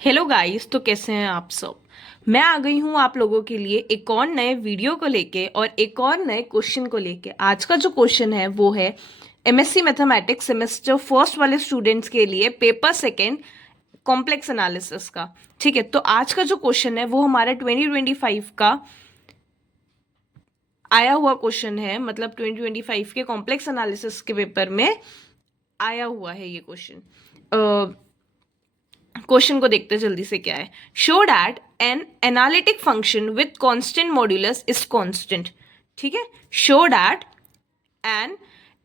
Hello guys, तो कैसे हैं आप सब। मैं आ गई हूँ आप लोगों के लिए एक और नए वीडियो को लेके और एक और नए क्वेश्चन को लेके। आज का जो क्वेश्चन है वो है एमएससी मैथमेटिक्स सेमेस्टर फर्स्ट वाले स्टूडेंट्स के लिए पेपर सेकंड कॉम्प्लेक्स एनालिसिस का। ठीक है, तो आज का जो क्वेश्चन है वो हमारा 2025 का आया हुआ क्वेश्चन है, मतलब 2025 के कॉम्प्लेक्स एनालिसिस के पेपर में आया हुआ है ये क्वेश्चन। क्वेश्चन को देखते हैं जल्दी से क्या है। Show that an analytic function with constant modulus is constant. ठीक है, show that an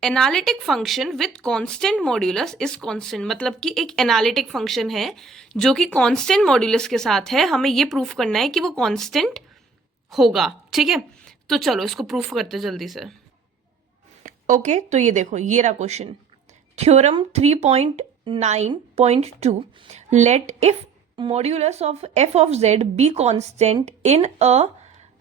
analytic function with constant modulus is constant, मतलब कि एक एनालिटिक फंक्शन है जो कि कांस्टेंट मॉड्यूलस के साथ है। हमें ये प्रूफ करना है कि वो कांस्टेंट होगा। ठीक है, तो चलो इसको प्रूफ करते जल्दी से। ओके, तो ये देखो, ये रहा question. Theorem 3.9.2, let if modulus of f of z be constant in a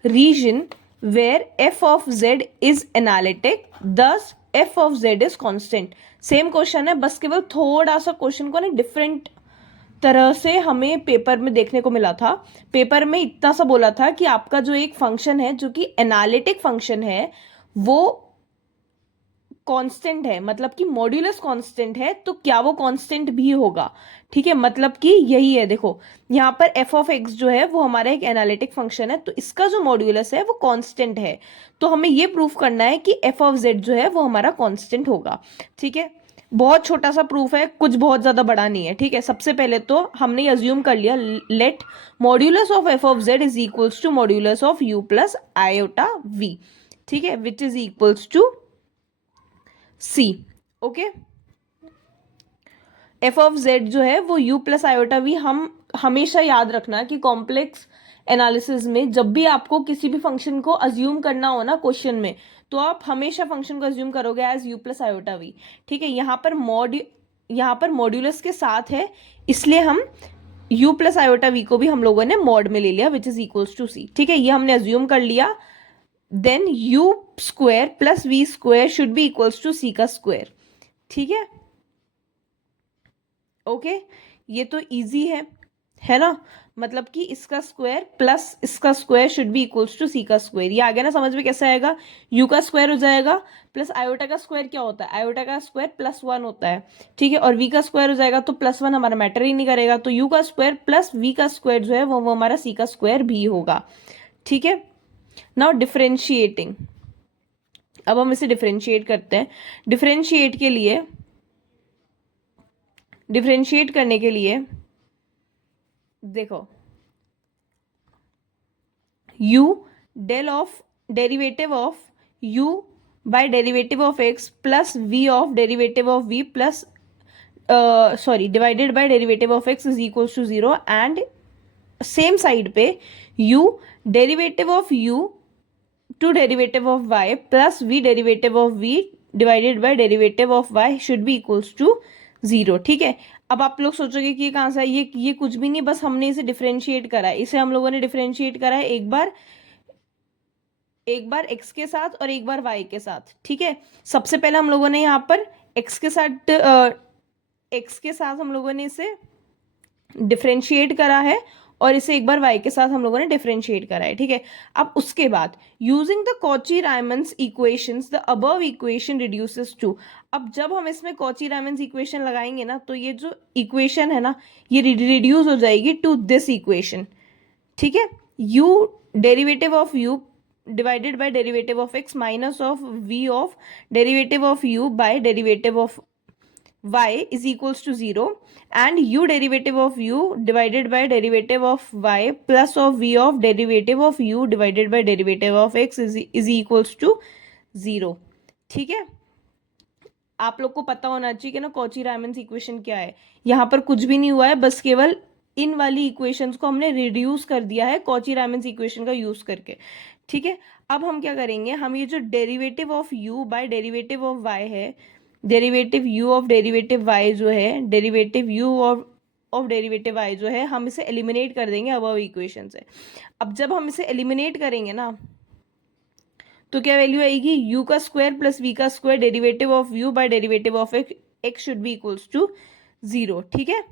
region where f of z is analytic, thus f of z is constant। Same question है, बस केवल थोड़ा सा क्वेश्चन को ना डिफरेंट तरह से हमें पेपर में देखने को मिला था। पेपर में इतना सा बोला था कि आपका जो एक फंक्शन है जो कि एनालिटिक फंक्शन है वो कांस्टेंट है, मतलब कि मॉड्यूलस कांस्टेंट है, तो क्या वो कांस्टेंट भी होगा। ठीक है, मतलब कि यही है। देखो यहाँ पर एफ ऑफ एक्स जो है वो हमारा एक एनालिटिक फंक्शन है, तो इसका जो मॉड्यूलस है वो कांस्टेंट है। तो हमें ये प्रूफ करना है कि एफ ऑफ जेड जो है वो हमारा कांस्टेंट होगा। ठीक है, बहुत छोटा सा प्रूफ है, कुछ बहुत ज्यादा बड़ा नहीं है। ठीक है, सबसे पहले तो हमने अज्यूम कर लिया, let modulus of f of z is equals to modulus of u plus iota v. ठीक है, which is equals to c. Okay, f of z जो है वो यू प्लस आयोटा वी। हम हमेशा याद रखना कि कॉम्प्लेक्स एनालिसिस में जब भी आपको किसी भी फंक्शन को अज्यूम करना हो ना क्वेश्चन में, तो आप हमेशा फंक्शन को अज्यूम करोगे as u plus iota v. ठीक है, यहाँ पर मॉड्यूलस के साथ है, इसलिए हम u प्लस आयोटा वी को भी हम लोगों ने मॉड में ले लिया, which is equals to C. ठीक है, ये हमने अज्यूम कर लिया। Then u square plus V square should be equals to C का स्क्वायर। ठीक है, ओके, ये तो इजी है ना। मतलब कि इसका स्क्वायर प्लस इसका square should be equals to C का स्क्वायर। ये आ गया ना समझ में, कैसे आएगा। u का स्क्वायर हो जाएगा प्लस आयोटा का स्क्वायर क्या होता है, आयोटा का स्क्वायर +1 होता है। ठीक है, और v का स्क्वायर हो जाएगा, तो +1 हमारा मैटर ही नहीं करेगा, तो u का स्क्वायर प्लस v का स्क्वायर जो है वो हमारा c का स्क्वायर भी होगा। ठीक है, नाउ डिफरेंशिएटिंग। अब हम इसे डिफरेंशिएट करते हैं। डिफरेंशिएट करने के लिए देखो, u del of derivative of u by derivative of x plus v of derivative of v plus sorry divided by derivative of x is equals to 0। And same side पे u derivative of u to derivative of y plus v derivative of v divided by derivative of y should be equals to 0। ठीक है, अब आप लोग सोचोगे कि ये कहाँ से है, ये कुछ भी नहीं, बस हमने इसे डिफरेंशिएट करा है। इसे हम लोगों ने डिफरेंशिएट करा है एक बार x के साथ और एक बार y के साथ। ठीक है, सबसे पहले हम लोगों ने यहाँ पर x के साथ हम लोगों ने इसे डिफरेंशिएट करा है, और इसे एक बार y के साथ हम लोगों ने डिफरेंशिएट करा है। ठीक है, अब उसके बाद using the Cauchy Riemann equations the above equation reduces to. अब जब हम इसमें कॉची रायमंस इक्वेशन लगाएंगे ना, तो ये जो इक्वेशन है ना ये रिड्यूस हो जाएगी टू दिस इक्वेशन। ठीक है, u derivative of u divided by derivative of x minus of v of derivative of u by derivative of y is equals to 0, and u derivative of u divided by derivative of y plus of v of derivative of u divided by derivative of x is equals to 0। ठीक है, आप लोग को पता होना चाहिए कि ना कॉची रायमंस इक्वेशन क्या है। यहाँ पर कुछ भी नहीं हुआ है, बस केवल इन वाली इक्वेशंस को हमने रिड्यूस कर दिया है कॉची रायमंस इक्वेशन का यूज करके। ठीक है, अब हम क्या करेंगे, हम ये जो derivative of u by derivative of y है, derivative u of derivative y जो है, derivative u of derivative y जो है, हम इसे एलिमिनेट कर देंगे अबव इक्वेशन से। अब जब हम इसे एलिमिनेट करेंगे ना, तो क्या वैल्यू आएगी, u का स्क्वायर प्लस v का square derivative of u by derivative of x should be equals to 0। ठीक है,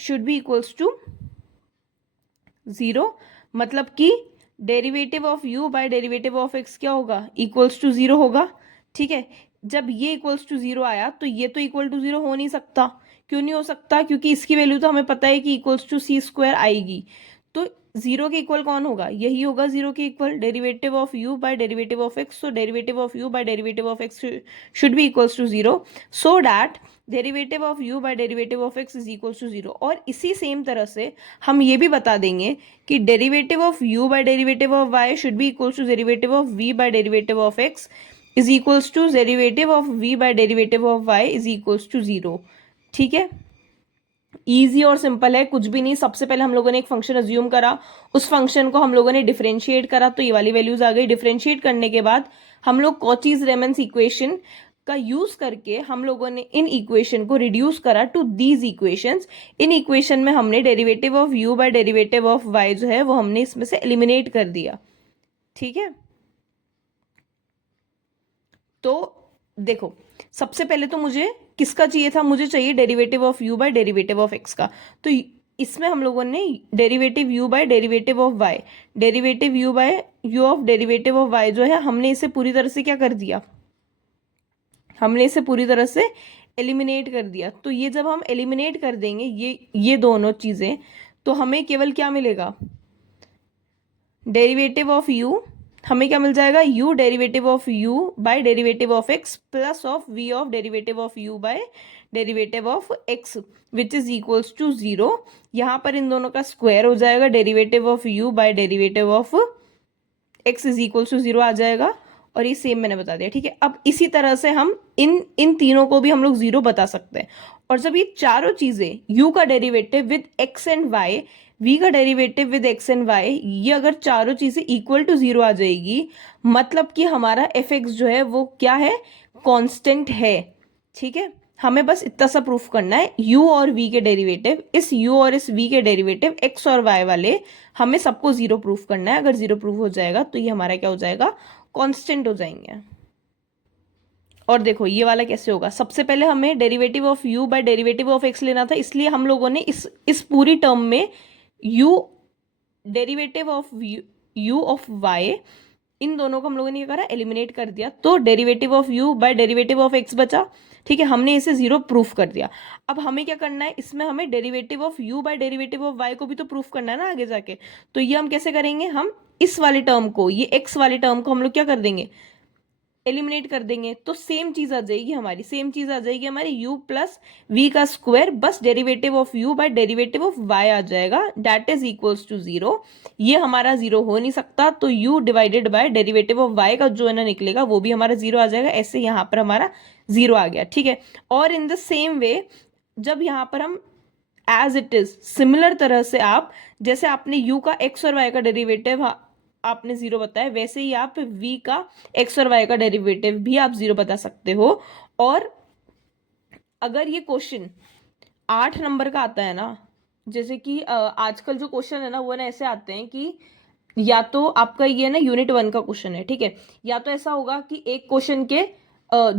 शुड बी इक्वल्स टू 0, मतलब कि derivative of u by derivative of x क्या होगा, इक्वल्स टू 0 होगा। ठीक है, जब ये इक्वल्स टू 0 आया तो ये तो इक्वल टू 0 हो नहीं सकता। क्यों नहीं हो सकता, क्योंकि इसकी वैल्यू तो हमें पता है कि इक्वल्स टू सी स्क्वायर आएगी। तो 0 के इक्वल कौन होगा, यही होगा 0 के equal derivative of u by derivative of x। So derivative of u by derivative of x should be equals to 0, so that derivative of u by derivative of x is equals to 0। और इसी same तरह से हम ये भी बता देंगे कि derivative of u by derivative of y should be equals to derivative of v by derivative of x is equals to derivative of v by derivative of y is equals to 0। ठीक है, easy और simple है, कुछ भी नहीं। सबसे पहले हम लोगों ने एक फंक्शन अज्यूम करा, उस फंक्शन को हम लोगों ने डिफरेंशिएट करा, तो ये वाली वैल्यूज आ गई। डिफरेंशिएट करने के बाद हम लोग कॉचीज रेमन्स इक्वेशन का यूज करके हम लोगों ने इन इक्वेशन को रिड्यूस करा टू दीज इक्वेशंस। इन इक्वेशन में हमने derivative of u by derivative of y जो है वो हमने इसमें से एलिमिनेट कर दिया। ठीक है, तो देखो सबसे पहले तो मुझे किसका चाहिए था, मुझे चाहिए derivative of u by derivative of x का। तो इसमें हम लोगों ने derivative u by derivative of y, derivative u by u of derivative of y जो है हमने इसे पूरी तरह से क्या कर दिया, हमने इसे पूरी तरह से एलिमिनेट कर दिया। तो ये जब हम एलिमिनेट कर देंगे ये दोनों चीजें, तो हमें केवल क्या मिलेगा, डेरिवेटिव ऑफ u, हमें क्या मिल जाएगा, u derivative of u by derivative of x plus of v of derivative of u by derivative of x which is equals to 0। यहाँ पर इन दोनों का स्क्वायर हो जाएगा, derivative of u by derivative of x is equals to 0 आ जाएगा। और ये सेम मैंने बता दिया। ठीक है, अब इसी तरह से हम इन तीनों को भी हम लोग 0 बता सकते हैं। और जब ये चारों चीजें u का derivative with x and y, v का derivative with x and y, ये अगर चारों चीजें इक्वल टू 0 आ जाएगी, मतलब कि हमारा fx जो है वो क्या है, कांस्टेंट है। ठीक है, हमें बस इतना सा प्रूफ करना है, u और v के डेरिवेटिव, इस u और इस v के डेरिवेटिव x और y वाले हमें सबको 0 प्रूफ करना है। अगर 0 प्रूफ हो जाएगा तो ये हमारा क्या हो जाएगा, कांस्टेंट हो जाएंगे। और देखो ये वाला कैसे होगा, सबसे पहले हमें derivative of u by derivative of x लेना था, इसलिए हम लोगों ने इस पूरी टर्म में u derivative of u of y, इन दोनों को हम लोगों ने क्या करा, एलिमिनेट कर दिया। तो derivative of u by derivative of x बचा। ठीक है, हमने इसे 0 प्रूफ कर दिया। अब हमें क्या करना है, इसमें हमें derivative of u by derivative of y को भी तो प्रूफ करना है ना आगे जाके। तो ये हम कैसे करेंगे, हम इस वाले टर्म को, ये x वाले टर्म को हम लोग क्या कर देंगे, एलिमिनेट कर देंगे। तो सेम चीज आ जाएगी हमारी u प्लस v का स्क्वायर, बस derivative of u by derivative of y आ जाएगा, दैट इज इक्वल्स टू 0। ये हमारा 0 हो नहीं सकता, तो u divided by derivative of y का जो है ना निकलेगा वो भी हमारा 0 आ जाएगा। ऐसे यहाँ पर हमारा 0 आ गया। ठीक है, और इन द सेम वे जब यहाँ पर हम एज इट इज सिमिलर तरह से आप, जैसे आपने u का x और y का डेरिवेटिव आपने 0 बताया, वैसे ही आप v का x और y का डेरिवेटिव भी आप 0 बता सकते हो। और अगर ये क्वेश्चन 8 नंबर का आता है ना, जैसे कि आजकल जो क्वेश्चन है ना वो ना ऐसे आते हैं कि या तो आपका ये ना यूनिट 1 का क्वेश्चन है, ठीक है, या तो ऐसा होगा कि एक क्वेश्चन के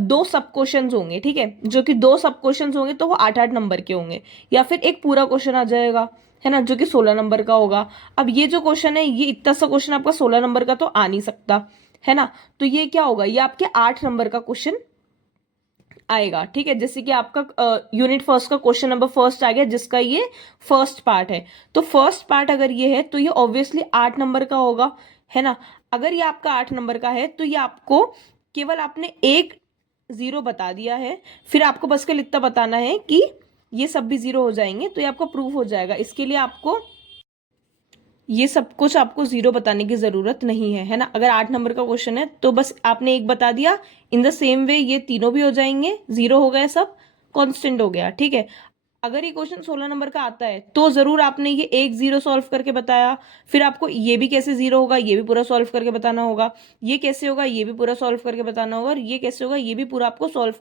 2 सब क्वेश्चन होंगे, ठीक है, जो कि 2 सब क्वेश्चन होंगे तो वो 8-8 नंबर के होंगे, या फिर एक पूरा क्वेश्चन आ जाएगा, है ना, जो कि 16 नंबर का होगा। अब ये जो क्वेश्चन है, ये इतना सा क्वेश्चन आपका 16 नंबर का तो आ नहीं सकता, है ना, तो ये क्या होगा, ये आपके 8 नंबर का क्वेश्चन आएगा। ठीक है, जैसे कि आपका यूनिट फर्स्ट का क्वेश्चन नंबर फर्स्ट आ गया, जिसका ये फर्स्ट पार्ट है। तो फर्स्ट पार्ट अगर ये है तो ये ऑब्वियसली 8 नंबर का होगा, है ना। अगर ये आपका 8 नंबर का है तो ये आपको केवल आपने एक 0 बता दिया है, फिर आपको बस कल इतना बताना है कि ये सब भी 0 हो जाएंगे, तो ये आपका प्रूफ हो जाएगा। इसके लिए आपको ये सब कुछ आपको 0 बताने की जरूरत नहीं है ना। अगर 8 नंबर का क्वेश्चन है तो बस आपने एक बता दिया, इन द सेम वे ये तीनों भी हो जाएंगे, 0 हो गए, सब कांस्टेंट हो गया। ठीक है, अगर ये क्वेश्चन 16 नंबर का आता है तो जरूर आपने ये एक 0 सॉल्व करके बताया, फिर आपको ये भी कैसे 0 होगा ये भी पूरा सॉल्व करके बताना होगा, ये कैसे होगा ये भी पूरा सॉल्व करके बताना होगा, और ये कैसे होगा ये भी पूरा आपको सॉल्व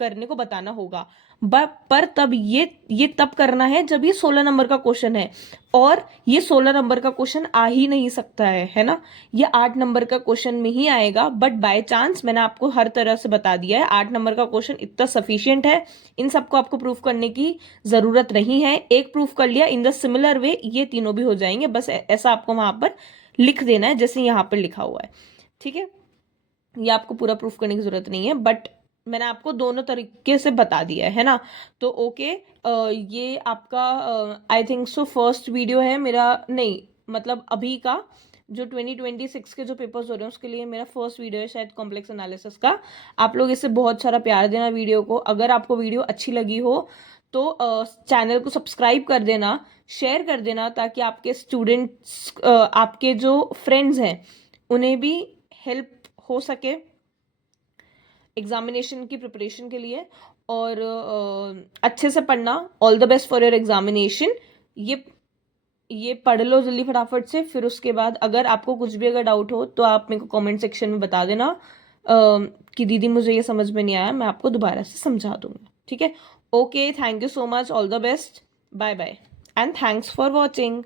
करने को बताना होगा। पर तब ये तब करना है जब ये 16 नंबर का क्वेश्चन है, और ये 16 नंबर का क्वेश्चन आ ही नहीं सकता है ना, ये 8 नंबर का क्वेश्चन में ही आएगा। बट बाय चांस मैंने आपको हर तरह से बता दिया है, 8 नंबर का क्वेश्चन इतना सफिशियंट है, इन सबको आपको प्रूफ करने की जरूरत नहीं है। एक प्रूफ कर लिया, इन द सिमिलर वे ये तीनों भी हो जाएंगे। बस ऐसा आपको वहां पर लिख देना है जैसे यहाँ पर लिखा हुआ है, ठीक है। ये आपको पूरा प्रूफ करने की जरूरत नहीं है, बट मैंने आपको दोनों तरीके से बता दिया है ना। तो ओके, ये आपका I think so first video है मेरा, नहीं मतलब अभी का जो 2026 के जो पेपर्स हो रहे हैं उसके लिए मेरा फर्स्ट वीडियो है शायद कॉम्प्लेक्स एनालिसिस का। आप लोग इससे बहुत सारा प्यार देना वीडियो को। अगर आपको वीडियो अच्छी लगी हो तो चैनल को सब्सक्राइब कर देना, शेयर कर देना, ताकि आपके स्टूडेंट्स, आपके जो फ्रेंड्स हैं उन्हें भी हेल्प हो सके एग्जामिनेशन की प्रिपरेशन के लिए। और अच्छे से पढ़ना। All the best for your examination. ये पढ़ लो जल्दी फटाफट से, फिर उसके बाद अगर आपको कुछ भी अगर डाउट हो तो आप मेरे को कमेंट सेक्शन में बता देना कि दीदी मुझे ये समझ में नहीं आया, मैं आपको दोबारा से समझा दूंगा, ठीक है। Okay, thank you so much, all the best, bye bye and thanks for watching.